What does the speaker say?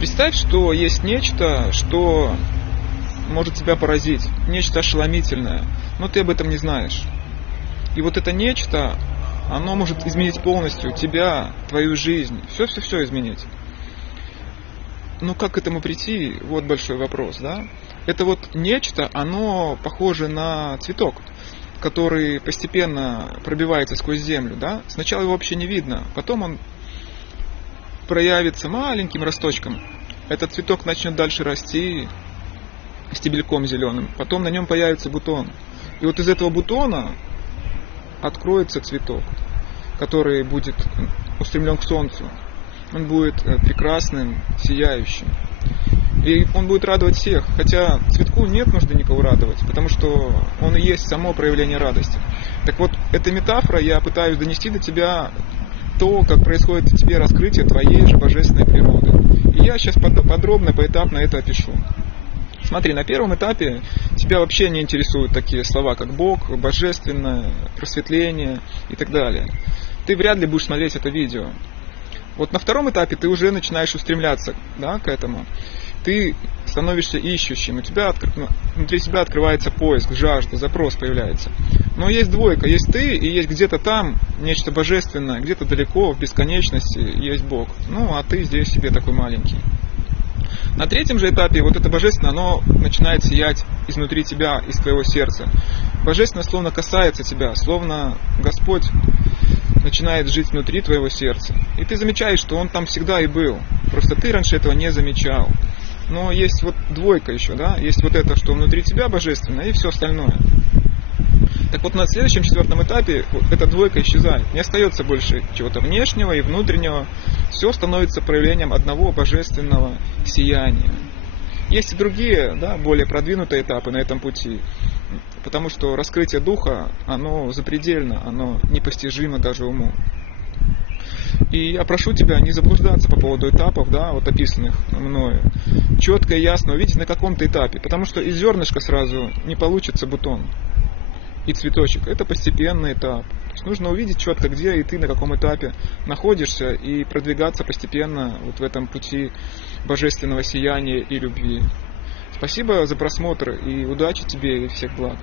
Представь, что есть нечто, что может тебя поразить, нечто ошеломительное, но ты об этом не знаешь. И вот это нечто, оно может изменить полностью тебя, твою жизнь, все-все-все изменить. Ну как к этому прийти? Вот большой вопрос, да? Это вот нечто, оно похоже на цветок, который постепенно пробивается сквозь землю, да? Сначала его вообще не видно, потом он проявится маленьким росточком. Этот цветок начнет дальше расти стебельком зеленым, потом на нем появится бутон. И вот из этого бутона откроется цветок, который будет устремлен к солнцу. Он будет прекрасным, сияющим. И он будет радовать всех. Хотя цветку нет нужды никого радовать, потому что он и есть само проявление радости. Так вот, эта метафора, я пытаюсь донести до тебя то, как происходит в тебе раскрытие твоей же божественной природы. И я сейчас подробно, поэтапно это опишу. Смотри, на первом этапе тебя вообще не интересуют такие слова, как Бог, Божественное, просветление и так далее. Ты вряд ли будешь смотреть это видео. Вот на втором этапе ты уже начинаешь устремляться, да, к этому. Ты становишься ищущим, у тебя внутри себя открывается поиск, жажда, запрос появляется. Но есть двойка, есть ты и есть где-то там нечто божественное, где-то далеко, в бесконечности есть Бог. Ну, а ты здесь себе такой маленький. На третьем же этапе вот это божественное, оно начинает сиять изнутри тебя, из твоего сердца. Божественное словно касается тебя, словно Господь начинает жить внутри твоего сердца. И ты замечаешь, что Он там всегда и был. Просто ты раньше этого не замечал. Но есть вот двойка еще, да? Есть вот это, что внутри тебя божественное, и все остальное. Так вот, на следующем, четвертом этапе вот эта двойка исчезает. Не остается больше чего-то внешнего и внутреннего. Все становится проявлением одного божественного сияния. Есть и другие, да, более продвинутые этапы на этом пути. Потому что раскрытие духа, оно запредельно, оно непостижимо даже уму. И я прошу тебя не заблуждаться по поводу этапов, да, вот описанных мною. Четко и ясно увидеть на каком-то этапе. Потому что из зернышка сразу не получится бутон и цветочек. Это постепенный этап. То есть нужно увидеть четко, где и ты на каком этапе находишься, и продвигаться постепенно вот в этом пути божественного сияния и любви. Спасибо за просмотр, и удачи тебе, и всех благ.